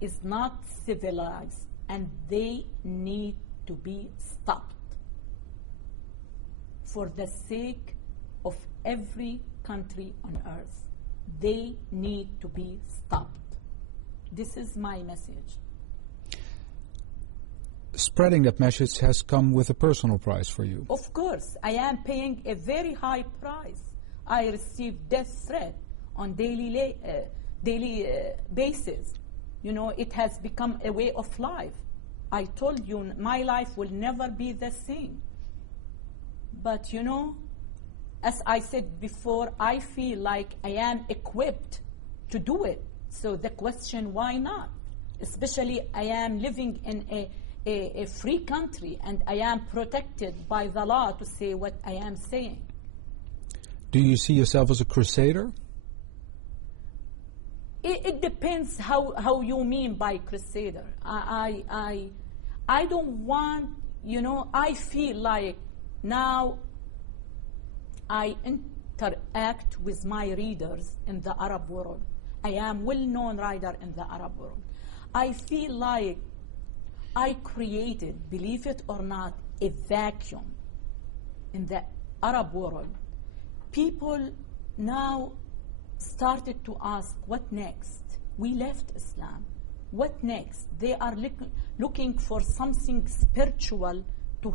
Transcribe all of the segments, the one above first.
is not civilized, and they need to be stopped for the sake of every country on earth. They need to be stopped. This is my message. Spreading that message has come with a personal price for you. Of course, I am paying a very high price. I receive death threat on daily basis. You know, it has become a way of life. I told you, my life will never be the same. But you know, as I said before, I feel like I am equipped to do it. So the question, why not? Especially I am living in a free country, and I am protected by the law to say what I am saying. Do you see yourself as a crusader? It depends how you mean by crusader. I don't want, you know, I feel like now I interact with my readers in the Arab world. I am well-known writer in the Arab world. I feel like I created, believe it or not, a vacuum in the Arab world. People now started to ask, what next? We left Islam. What next? They are looking for something spiritual to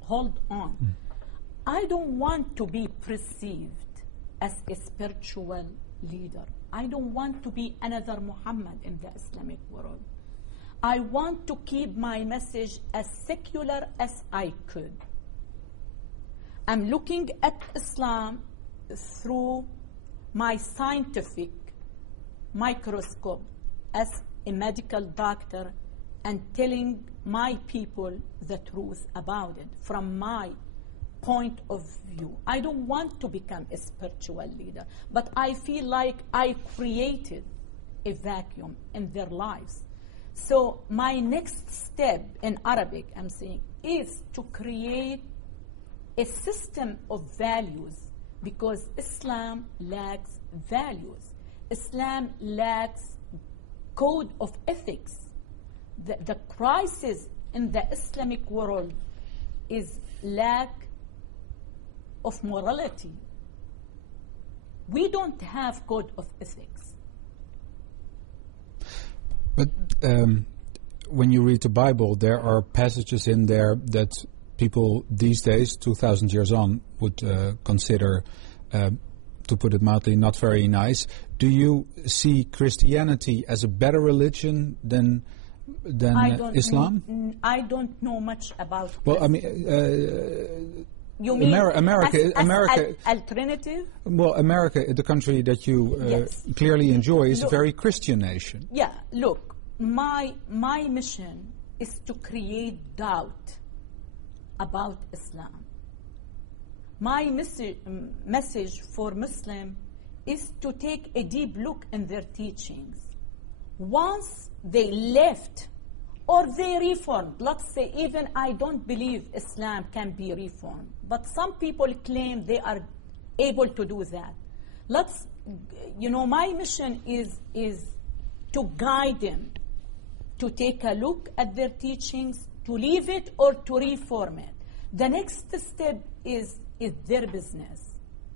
hold on. I don't want to be perceived as a spiritual leader. I don't want to be another Muhammad in the Islamic world. I want to keep my message as secular as I could. I'm looking at Islam through my scientific microscope as a medical doctor and telling my people the truth about it from my point of view. I don't want to become a spiritual leader, but I feel like I created a vacuum in their lives. So my next step in Arabic, I'm saying, is to create a system of values, because Islam lacks values. Islam lacks code of ethics. The crisis in the Islamic world is lack of morality. We don't have code of ethics. But when you read the Bible, there are passages in there that people these days, 2,000 years on, would consider, to put it mildly, not very nice. Do you see Christianity as a better religion than Islam? I don't know much about. Well, I mean, you mean America, alternative? Well, America, the country that you Yes. clearly enjoy, is Look, a very Christian nation. Yeah, look, my mission is to create doubt about Islam. My message for Muslims is to take a deep look in their teachings. Once they left or they reformed, let's say even I don't believe Islam can be reformed, but some people claim they are able to do that. My mission is to guide them, to take a look at their teachings, to leave it or to reform it. The next step is their business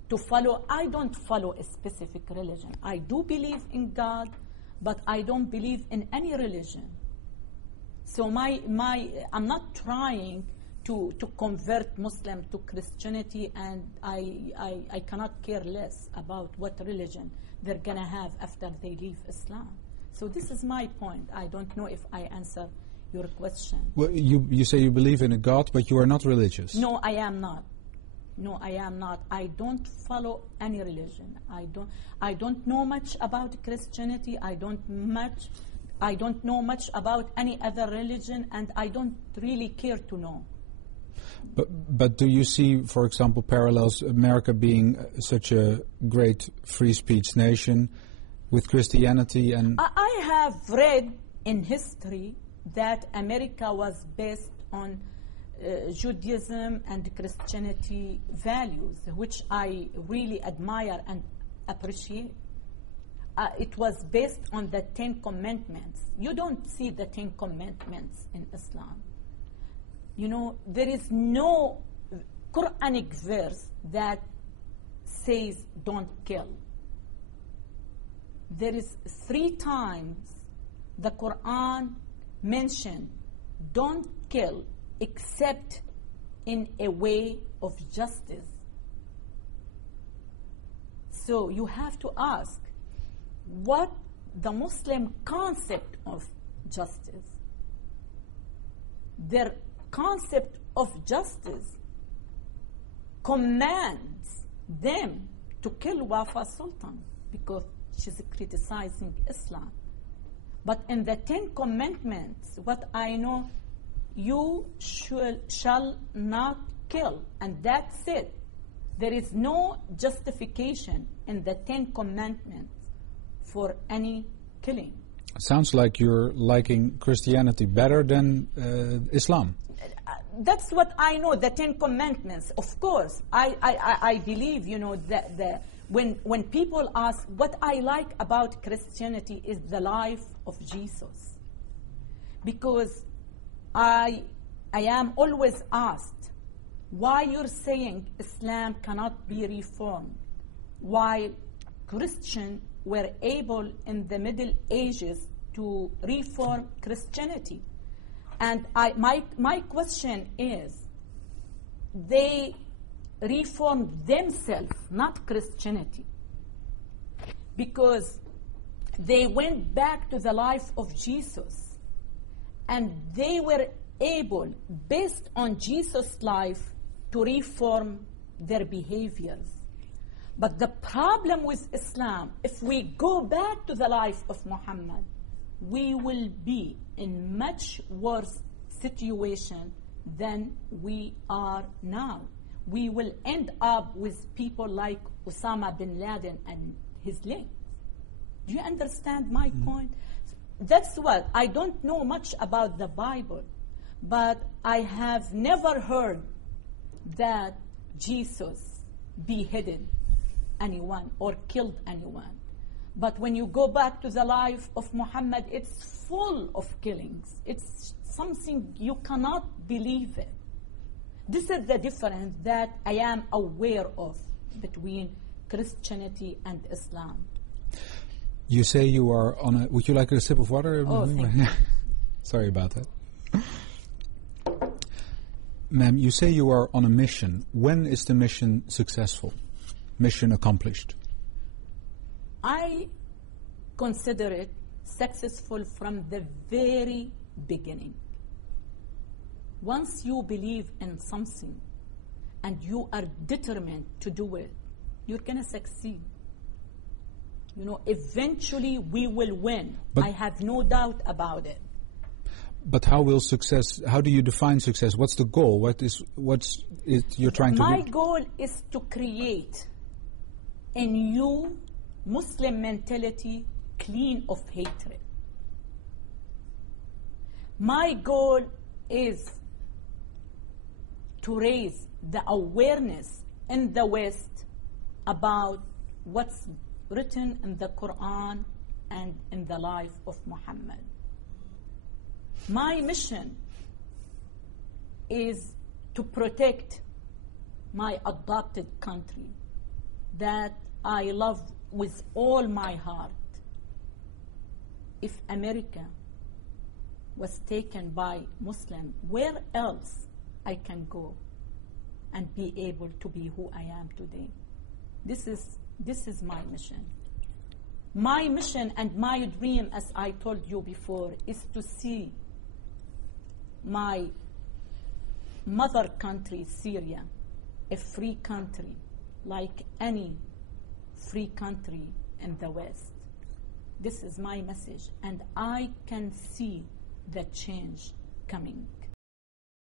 to follow. I don't follow a specific religion. I do believe in God, but I don't believe in any religion. So I'm not trying to convert Muslim to Christianity, and I cannot care less about what religion they're gonna have after they leave Islam. So this is my point. I don't know if I answer your question. Well, you say you believe in a God, but you are not religious. No, I am not. No, I am not. I don't follow any religion. I don't know much about Christianity. I don't know much about any other religion, and I don't really care to know. But do you see, for example, parallels, America being such a great free speech nation with Christianity? And I have read in history that America was based on Judaism and Christianity values, which I really admire and appreciate. it was based on the 10 Commandments. You don't see the 10 Commandments in Islam. You know, there is no Quranic verse that says don't kill. There is 3 times the Quran mentioned don't kill except in a way of justice. So you have to ask what the Muslim concept of justice. Their concept of justice commands them to kill Wafa Sultan because she's criticizing Islam. But in the 10 Commandments, what I know, you shall not kill. And that's it. There is no justification in the 10 Commandments for any killing. Sounds like you're liking Christianity better than Islam. That's what I know, the 10 Commandments. Of course, I believe, you know, that when people ask, what I like about Christianity is the life of Jesus. Because I am always asked, why you're saying Islam cannot be reformed, while Christians were able in the Middle Ages to reform Christianity. And my question is, they reformed themselves, not Christianity, because they went back to the life of Jesus, and they were able, based on Jesus' life, to reform their behaviors. But the problem with Islam, if we go back to the life of Muhammad, we will be in much worse situation than we are now. We will end up with people like Osama bin Laden and his links. Do you understand my point? That's what, I don't know much about the Bible, but I have never heard that Jesus beheaded anyone or killed anyone. But when you go back to the life of Muhammad, it's full of killings. It's something you cannot believe it. This is the difference that I am aware of between Christianity and Islam. You say you are on a... Would you like a sip of water? Oh, thank you. Sorry about that. Ma'am, you say you are on a mission. When is the mission successful? Mission accomplished? I consider it successful from the very beginning. Once you believe in something and you are determined to do it, you're going to succeed. You know, eventually we will win. I have no doubt about it. But how will success, how do you define success? What's the goal? What's it you're trying to do? My goal is to create a new Muslim mentality clean of hatred. My goal is to raise the awareness in the West about what's written in the Quran and in the life of Muhammad. My mission is to protect my adopted country that I love with all my heart. If America was taken by Muslim, where else I can go and be able to be who I am today? This is my mission. My mission and my dream, as I told you before, is to see my mother country, Syria, a free country like any free country in the West. This is my message, and I can see the change coming.